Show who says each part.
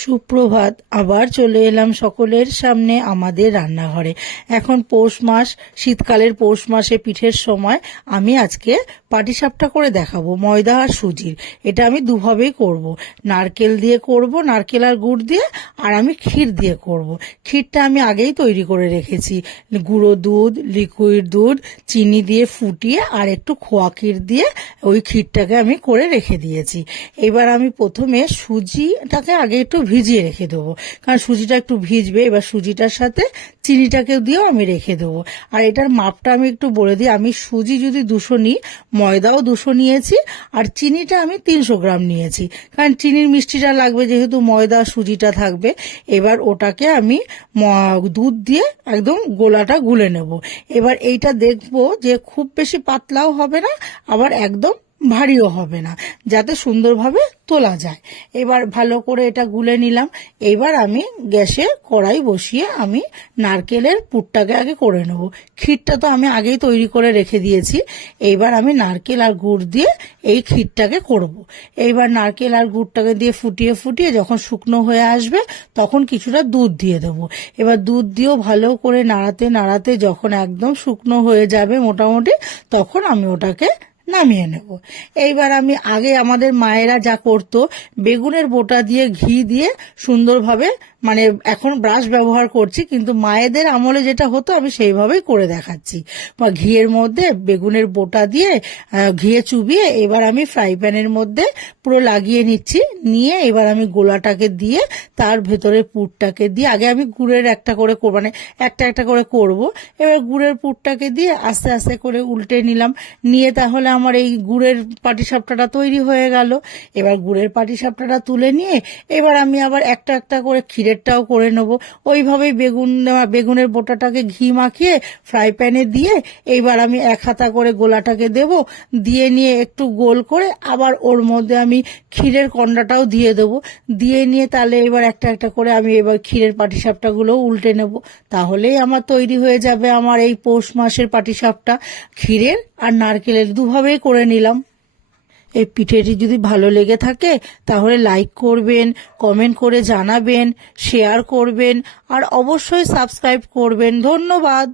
Speaker 1: সুপ্রভাত, আবার চলে এলাম সকলের সামনে আমাদের রান্নাঘরে এখন পৌষ মাস, শীতকালের পৌষ মাসে পিঠের সময় আমি আজকে পাটিসাপটা করে দেখাবো, ময়দা আর সুজির এটা আমি দুভাবেই করব। নারকেল দিয়ে করব, নারকেল আর গুড় দিয়ে, আর আমি ক্ষীর দিয়ে করব। ক্ষীরটা আমি আগেই তৈরি করে রেখেছি গুঁড়ো দুধ, লিকুইড দুধ, চিনি দিয়ে ফুটিয়ে, আর একটু খোয়া ক্ষীর দিয়ে ওই ক্ষীরটাকে আমি করে রেখে দিয়েছি এবার আমি প্রথমে সুজিটাকে আগে একটু ভিজিয়ে রেখে দেবো। কারণ সুজিটা একটু ভিজবে, এবার সুজিটার সাথে চিনিটাকে দিয়েও আমি রেখে দেবো। আর এটার মাপটা আমি একটু বলে দিই, আমি সুজি যদি দুশো নিই, ময়দাও দুশো নিয়েছি, আর চিনিটা আমি তিনশো গ্রাম নিয়েছি। কারণ চিনির মিষ্টিটা লাগবে যেহেতু ময়দা, সুজিটা থাকবে, এবার ওটাকে আমি দুধ দিয়ে একদম গোলাটা গুলে নেব। এবার এইটা দেখব যে খুব বেশি পাতলাও হবে না, আবার একদম ভারীও হবে না, যাতে সুন্দরভাবে তোলা যায়। এবার ভালো করে এটা গুলে নিলাম। এবার আমি গ্যাসে কড়াই বসিয়ে আমি নারকেলের পুরটাকে আগে করে নেব। ক্ষীরটা তো আমি আগেই তৈরি করে রেখে দিয়েছি। এইবার আমি নারকেল আর গুড় দিয়ে এই ক্ষীরটাকে করব। এইবার নারকেল আর গুড়টাকে দিয়ে ফুটিয়ে ফুটিয়ে যখন শুকনো হয়ে আসবে, তখন কিছুটা দুধ দিয়ে দেবো। এবার দুধ দিয়েও ভালো করে নাড়াতে নাড়াতে যখন একদম শুকনো হয়ে যাবে মোটামুটি, তখন আমি ওটাকে নামিয়ে নেব। এইবার আমি আগে আমাদের মায়েরা যা করত, বেগুনের বোটা দিয়ে ঘি দিয়ে সুন্দরভাবে মানে এখন ব্রাশ ব্যবহার করছি, কিন্তু মায়েদের আমলে যেটা হতো, আমি সেইভাবেই করে দেখাচ্ছি। বা ঘিয়ের মধ্যে বেগুনের বোটা দিয়ে ঘিয়ে চুবিয়ে, এবার আমি ফ্রাই প্যানের মধ্যে পুরো লাগিয়ে নিচ্ছি। নিয়ে এবার আমি গোলাটাকে দিয়ে তার ভেতরে পুরটাকে দিয়ে আগে আমি গুড়ের একটা করে মানে একটা একটা করে করব। এবার গুড়ের পুরটাকে দিয়ে আস্তে আস্তে করে উল্টে নিলাম। নিয়ে তাহলে আমার এই গুড়ের পাটিসাপটাটা তৈরি হয়ে গেল। এবার গুড়ের পাটিসাপটাটা তুলে নিয়ে এবার আমি আবার একটা একটা করে ক্ষীরেরটাও করে নেব। ওইভাবেই বেগুন বেগুনের বোটাটাকে ঘি মাখিয়ে ফ্রাই প্যানে দিয়ে এইবার আমি এক হাতা করে গোলাটাকে দেব। দিয়ে নিয়ে একটু গোল করে আবার ওর মধ্যে আমি ক্ষীরের কন্ডাটাও দিয়ে দেবো। দিয়ে নিয়ে তাহলে এবার একটা একটা করে আমি এবার ক্ষীরের পাটিসাপটাগুলো উল্টে নেব। তাহলেই আমার তৈরি হয়ে যাবে আমার এই পৌষ মাসের পাটিসাপটা। ক্ষীরের আর নারকেলের দুভাবেই করে নিলাম। এই পিঠেটি যদি ভালো লেগে থাকে, তাহলে লাইক করবেন কমেন্ট করে জানাবেন শেয়ার করবেন, আর অবশ্যই সাবস্ক্রাইব করবেন। ধন্যবাদ।